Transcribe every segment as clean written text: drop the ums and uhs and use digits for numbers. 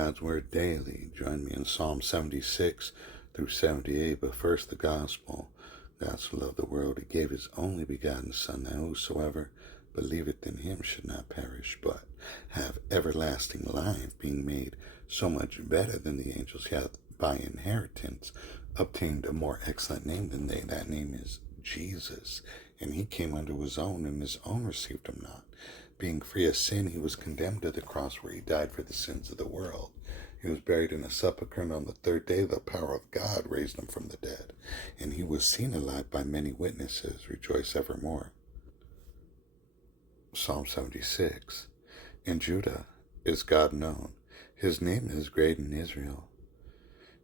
God's Word daily. Join me in Psalm 76 through 78. But first, the Gospel. God so loved the world, He gave His only begotten Son, that whosoever believeth in Him should not perish, but have everlasting life, being made so much better than the angels. He hath by inheritance obtained a more excellent name than they. That name is Jesus. And He came unto His own, and His own received Him not. Being free of sin, He was condemned to the cross, where He died for the sins of the world. He was buried in a sepulchre, and on the third day the power of God raised Him from the dead. And He was seen alive by many witnesses. Rejoice evermore. Psalm 76. In Judah is God known. His name is great in Israel.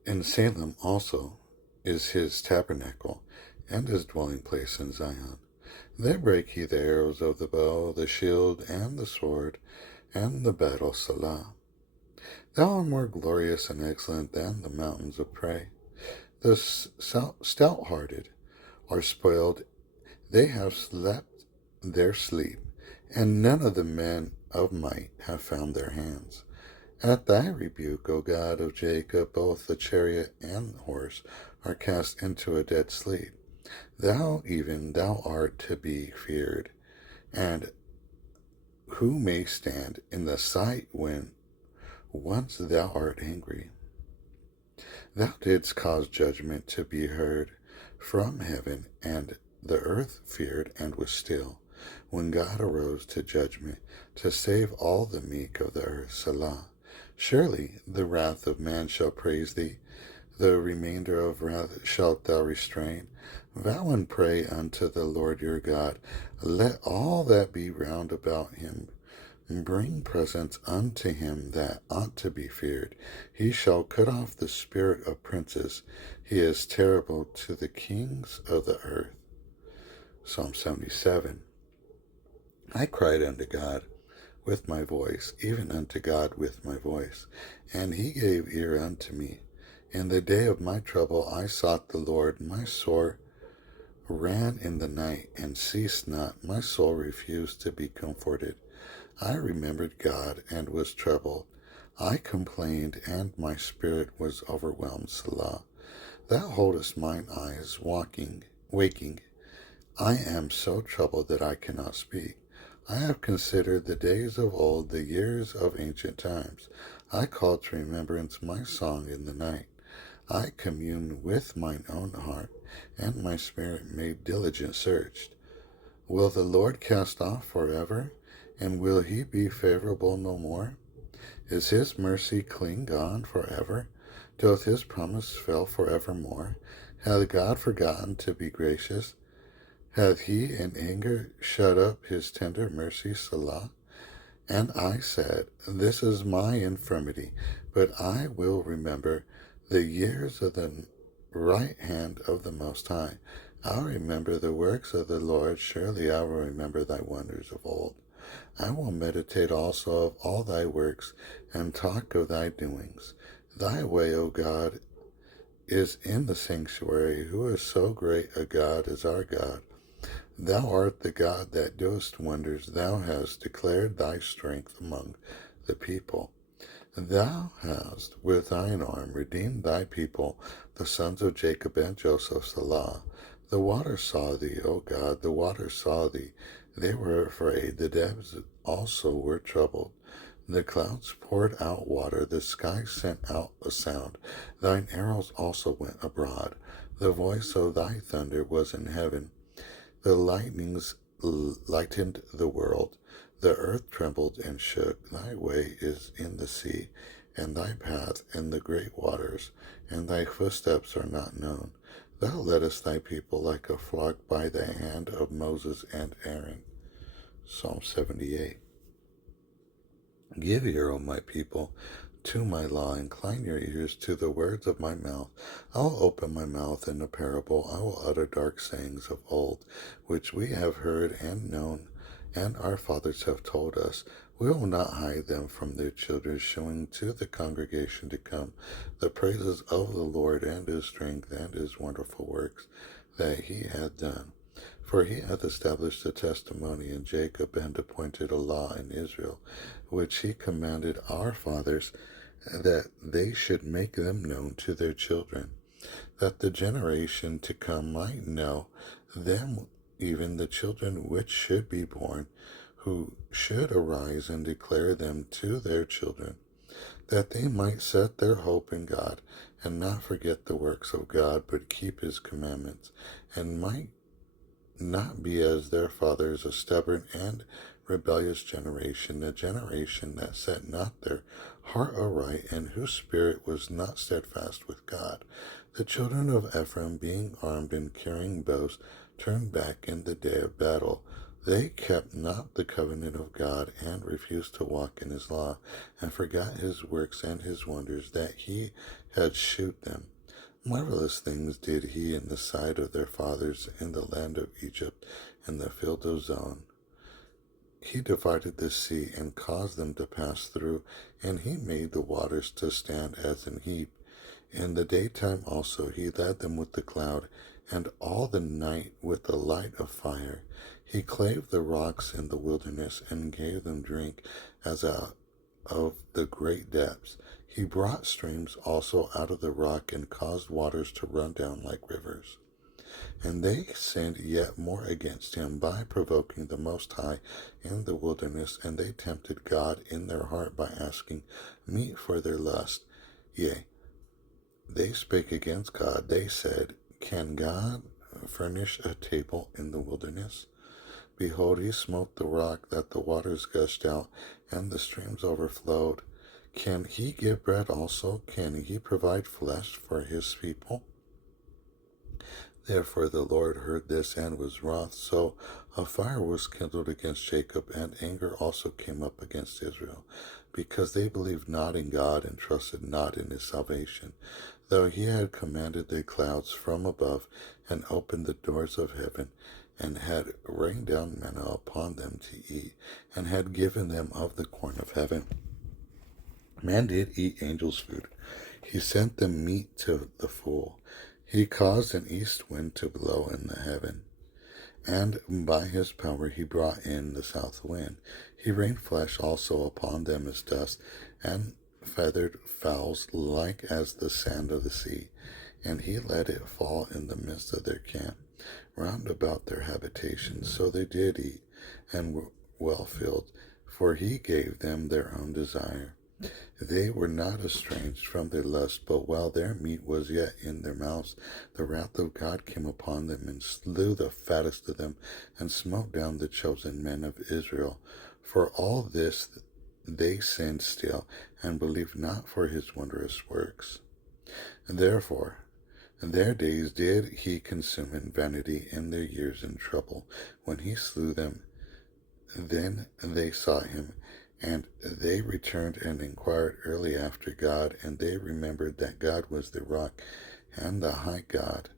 In Salem also is His tabernacle, and His dwelling place in Zion. There brake He the arrows of the bow, the shield, and the sword, and the battle Salah. Thou art more glorious and excellent than the mountains of prey. The stout-hearted are spoiled, they have slept their sleep, and none of the men of might have found their hands. At thy rebuke, O God of Jacob, both the chariot and the horse are cast into a dead sleep. Thou even, thou art to be feared, and who may stand in the sight when once thou art angry? Thou didst cause judgment to be heard from heaven, and the earth feared and was still, when God arose to judgment, to save all the meek of the earth. Selah. Surely the wrath of man shall praise thee, the remainder of wrath shalt thou restrain. Vow and pray unto the Lord your God. Let all that be round about him bring presents unto him that ought to be feared. He shall cut off the spirit of princes. He is terrible to the kings of the earth. Psalm 77. I cried unto God with my voice, even unto God with my voice, and He gave ear unto me. In the day of my trouble I sought the Lord. My soul ran in the night and ceased not. My soul refused to be comforted. I remembered God and was troubled. I complained, and my spirit was overwhelmed. Selah. Thou holdest mine eyes waking. I am so troubled that I cannot speak. I have considered the days of old, the years of ancient times. I called to remembrance my song in the night. I communed with mine own heart, and my spirit made diligent search. Will the Lord cast off forever? And will He be favorable no more? Is His mercy clean gone forever? Doth His promise fail forevermore? Hath God forgotten to be gracious? Hath He in anger shut up His tender mercy? Selah. And I said, This is my infirmity, but I will remember the years of the right hand of the Most High. I'll remember the works of the Lord. Surely I will remember thy wonders of old. I will meditate also of all thy works, and talk of thy doings. Thy way, O God, is in the sanctuary. Who is so great a God as our God? Thou art the God that doest wonders. Thou hast declared thy strength among the people. Thou hast with thine arm redeemed thy people, the sons of Jacob and Joseph. Selah. The waters saw thee, O God, the waters saw thee. They were afraid. The depths also were troubled. The clouds poured out water. The sky sent out a sound. Thine arrows also went abroad. The voice of thy thunder was in heaven. The lightnings lightened the world. The earth trembled and shook. Thy way is in the sea, and thy path in the great waters, and thy footsteps are not known. Thou leddest thy people like a flock by the hand of Moses and Aaron. Psalm 78. Give ear, O my people, to my law. Incline your ears to the words of my mouth. I will open my mouth in a parable. I will utter dark sayings of old, which we have heard and known, and our fathers have told us. We will not hide them from their children, showing to the congregation to come the praises of the Lord, and His strength, and His wonderful works that He hath done. For He hath established a testimony in Jacob, and appointed a law in Israel, which He commanded our fathers, that they should make them known to their children, that the generation to come might know them, even the children which should be born, who should arise and declare them to their children, that they might set their hope in God, and not forget the works of God, but keep his commandments, and might not be as their fathers, a stubborn and rebellious generation, a generation that set not their heart aright, and whose spirit was not steadfast with God. The children of Ephraim, being armed and carrying bows, turned back in the day of battle. They kept not the covenant of God, and refused to walk in his law, and forgot his works and his wonders that he had shewed them. Marvelous things did he in the sight of their fathers in the land of Egypt, in the field of Zon. He divided the sea and caused them to pass through, and he made the waters to stand as an heap. In the daytime also he led them with the cloud, and all the night with the light of fire. He clave the rocks in the wilderness, and gave them drink as out of the great depths. He brought streams also out of the rock, and caused waters to run down like rivers. And they sinned yet more against him by provoking the Most High in the wilderness, and they tempted God in their heart by asking meat for their lust. Yea, they spake against God. They said, Can God furnish a table in the wilderness? Behold, he smote the rock, that the waters gushed out, and the streams overflowed. Can he give bread also? Can he provide flesh for his people? Therefore the Lord heard this and was wroth. So a fire was kindled against Jacob, and anger also came up against Israel, because they believed not in God and trusted not in his salvation, though he had commanded the clouds from above, and opened the doors of heaven, and had rained down manna upon them to eat, and had given them of the corn of heaven. Man did eat angels' food. He sent them meat to the full. He caused an east wind to blow in the heaven, and by his power he brought in the south wind. He rained flesh also upon them as dust, and feathered fowls like as the sand of the sea. And he let it fall in the midst of their camp, round about their habitations. So they did eat, and were well filled, for he gave them their own desire. They were not estranged from their lust, but while their meat was yet in their mouths, the wrath of God came upon them, and slew the fattest of them, and smote down the chosen men of Israel. For all this they sinned still, and believed not for his wondrous works. And therefore their days did he consume in vanity, and their years in trouble. When he slew them, then they sought him, and they returned and inquired early after God, and they remembered that God was their rock, and the high God,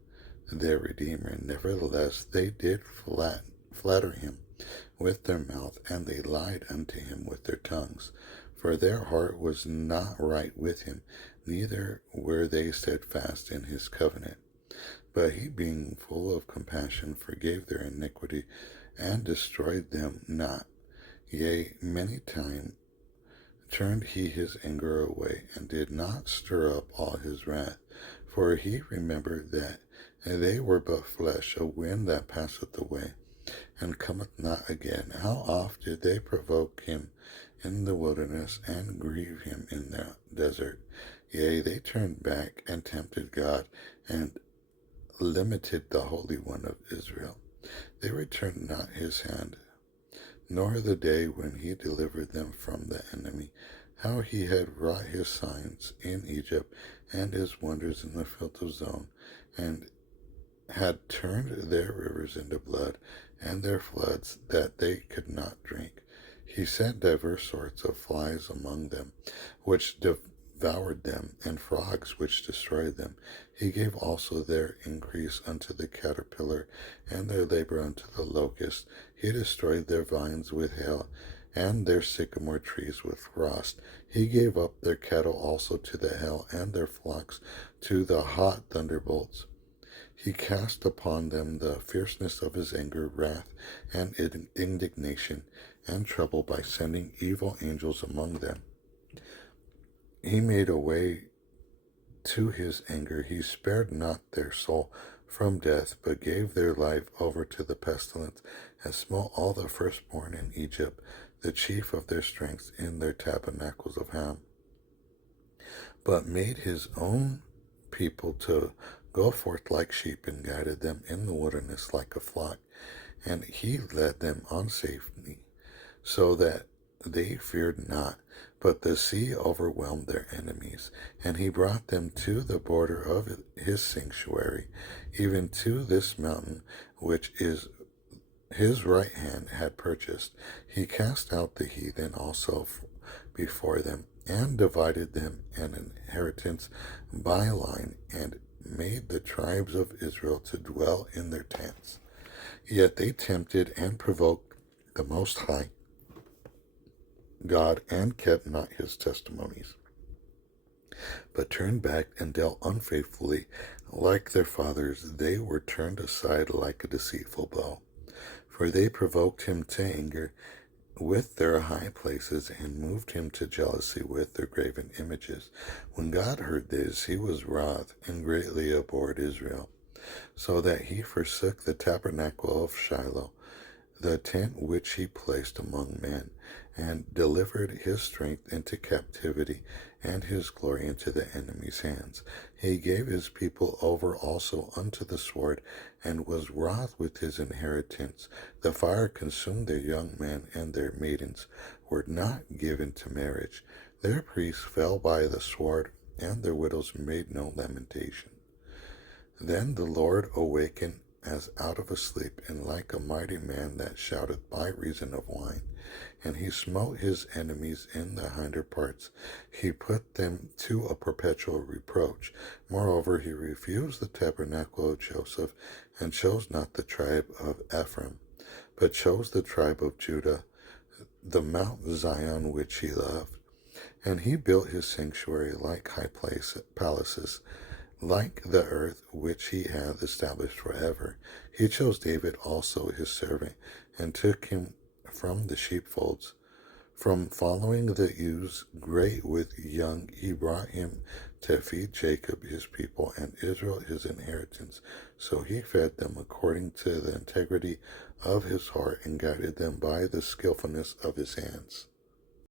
their Redeemer. Nevertheless, they did flatter him with their mouth, and they lied unto him with their tongues. For their heart was not right with him, neither were they steadfast in his covenant. But he, being full of compassion, forgave their iniquity, and destroyed them not. Yea, many times turned he his anger away, and did not stir up all his wrath. For he remembered that they were but flesh, a wind that passeth away, and cometh not again. How oft did they provoke him in the wilderness, and grieve him in the desert? Yea, they turned back, and tempted God, and limited the Holy One of Israel. They returned not his hand, nor the day when he delivered them from the enemy, how he had wrought his signs in Egypt, and his wonders in the field of Zon, and had turned their rivers into blood, and their floods that they could not drink. He sent divers sorts of flies among them, which devoured them, and frogs which destroyed them. He gave also their increase unto the caterpillar, and their labor unto the locust. He destroyed their vines with hail, and their sycamore trees with frost. He gave up their cattle also to the hail, and their flocks to the hot thunderbolts. He cast upon them the fierceness of his anger, wrath, and indignation, and trouble by sending evil angels among them. he made a way to his anger. He spared not their soul from death, but gave their life over to the pestilence, and smote all the firstborn in Egypt, the chief of their strength in their tabernacles of Ham, but made his own people to go forth like sheep, and guided them in the wilderness like a flock. And he led them on safety, so that they feared not. But the sea overwhelmed their enemies, and he brought them to the border of his sanctuary, even to this mountain which is his right hand had purchased. He cast out the heathen also before them, and divided them an inheritance by line, and made the tribes of Israel to dwell in their tents. Yet they tempted and provoked the Most High God, and kept not his testimonies, but turned back and dealt unfaithfully like their fathers. They were turned aside like a deceitful bow. For they provoked him to anger with their high places, and moved him to jealousy with their graven images. When God heard this, he was wroth, and greatly abhorred Israel, so that he forsook the tabernacle of Shiloh, the tent which he placed among men, and delivered his strength into captivity, and his glory into the enemy's hands. He gave his people over also unto the sword, and was wroth with his inheritance. The fire consumed their young men, and their maidens were not given to marriage. Their priests fell by the sword, and their widows made no lamentation. Then the Lord awakened as out of a sleep, and like a mighty man that shouteth by reason of wine. And he smote his enemies in the hinder parts. He put them to a perpetual reproach. Moreover, he refused the tabernacle of Joseph, and chose not the tribe of Ephraim, but chose the tribe of Judah, the Mount Zion which he loved. And he built his sanctuary like high palaces, like the earth which he hath established forever. He chose David also his servant, and took him from the sheepfolds. From following the ewes great with young, he brought him to feed Jacob his people, and Israel his inheritance. So he fed them according to the integrity of his heart, and guided them by the skillfulness of his hands.